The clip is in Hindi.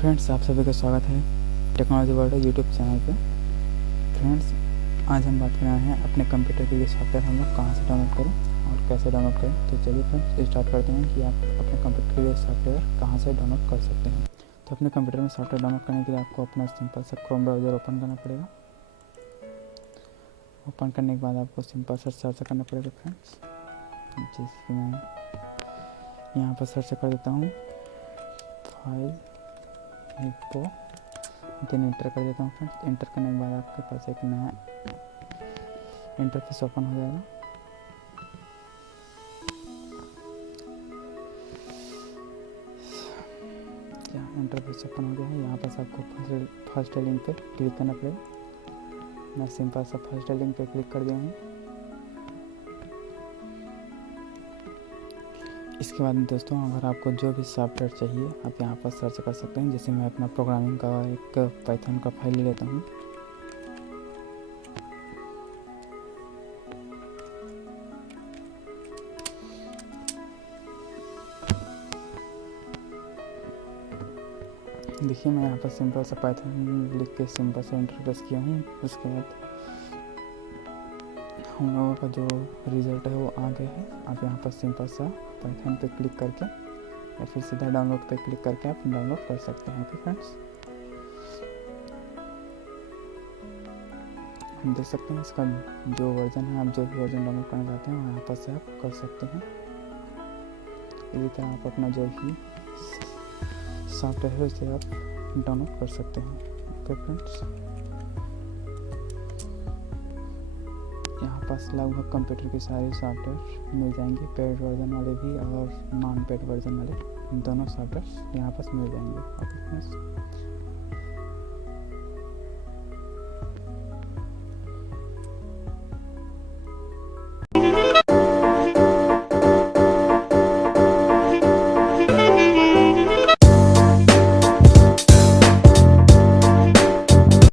फ्रेंड्स, आप सभी का स्वागत है टेक्नोलॉजी वर्ल्ड यूट्यूब चैनल पे। फ्रेंड्स, आज हम बात कर रहे हैं अपने कंप्यूटर के लिए सॉफ्टवेयर हम लोग कहाँ से डाउनलोड करें और कैसे डाउनलोड करें। तो चलिए फ्रेंड्स स्टार्ट करते हैं कि आप अपने कंप्यूटर के लिए सॉफ्टवेयर कहाँ से डाउनलोड कर सकते हैं। तो अपने कंप्यूटर में सॉफ्टवेयर डाउनलोड करने के लिए आपको अपना सिंपल सा क्रोम ब्राउज़र ओपन करना पड़ेगा। ओपन करने के बाद आपको सिंपल सा सर्च करना पड़ेगा फ्रेंड्स, जिसकी मैं यहाँ पर सर्च कर देता हूँ फाइल इनको, देन इंटर कर देता हूँ फ्रेंड्स। इंटर करने के बाद आपके पास एक नया इंटरफेस ओपन हो जाएगा। यहाँ इंटरफेस ओपन हो गया है। यहाँ पर आपको फर्स्ट लिंक पे क्लिक करना पड़ेगा। मैं सिंपल सा फर्स्ट लिंक पे क्लिक कर दिया हूँ। इसके बाद दोस्तों, अगर आपको जो भी सॉफ्टवेयर चाहिए आप यहाँ पर सर्च कर सकते हैं। जैसे मैं अपना प्रोग्रामिंग का एक पाइथन का फाइल ले लेता हूँ। देखिए, मैं यहाँ पर सिंपल सा पाइथन लिख के सिंपल सा इंटरफेस किया हूँ। उसके बाद हम लोगों का जो रिज़ल्ट है वो आ गया है। आप यहाँ पर सिंपल सा पाइथन पे क्लिक करके या फिर सीधा डाउनलोड पे क्लिक करके आप डाउनलोड कर सकते हैं। ओके फ्रेंड्स, हम देख सकते हैं इसका जो वर्जन है, आप जो भी वर्जन डाउनलोड करना चाहते हैं यहाँ पर से आप कर सकते हैं। इसी तरह आप अपना जो भी सॉफ्टवेयर है उसे आप डाउनलोड कर सकते हैं। ओके फ्रेंड्स, यहाँ पास लगभग कंप्यूटर के सारे सॉफ्टवेयर मिल जाएंगे, पेड वर्जन वाले भी और नॉन पेड वर्जन वाले, दोनों सॉफ्टवेयर यहाँ पास मिल जाएंगे। Okay friends,